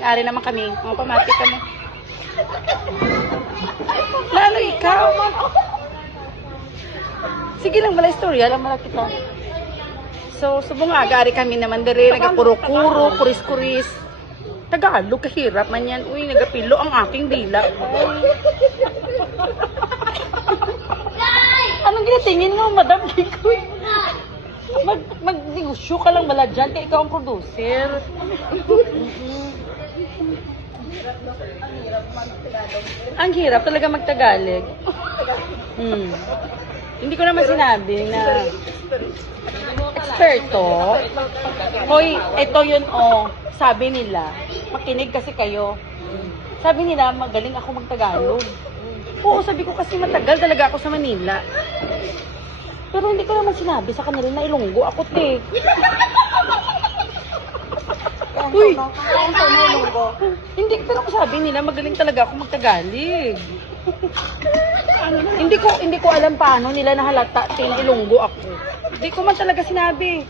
ari naman kami. Mga pamati kami. Lalo ikaw. Sige lang, wala istorya. Alam mo kita. So, subong aga, ari kami naman dere. Nagapuro-kuro, kuris-kuris. Tagalog, kahirap man yan. Uy, nagapilo ang aking dila. Anong ginatingin mo, Madam Kikoy? Mag, mag-negosyo ka lang bala dyan, kaya ikaw ang producer. Ang hirap talaga magtagalog. Hmm. Hindi ko naman sinabi na eksperto. Hoy, ito yun oh. Sabi nila, makinig kasi kayo. Sabi nila, magaling ako magtagalog. Oo, sabi ko kasi matagal talaga ako sa Manila. Pero hindi ko naman sinabi sa kanila na ilunggo ako, te. Uy! Hindi, pero sabi nila magaling talaga ako magtagalog. hindi ko hindi ko alam paano nila nahalata ting ilunggo ako. Hindi ko man talaga sinabi.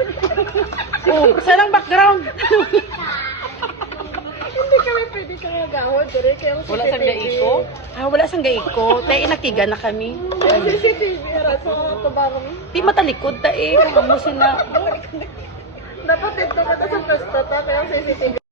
oh, saan ang background? Hindi kami pwede ka magahod. Dire, kaya ako wala sang gaiko? Ah, wala sang gaiko. Tay nakiga na kami. CCTV, ara sa tabang. Di matalikod ta eh. Kung mo sila. Dapat dito ka sa pwesto ta, kaya CCTV.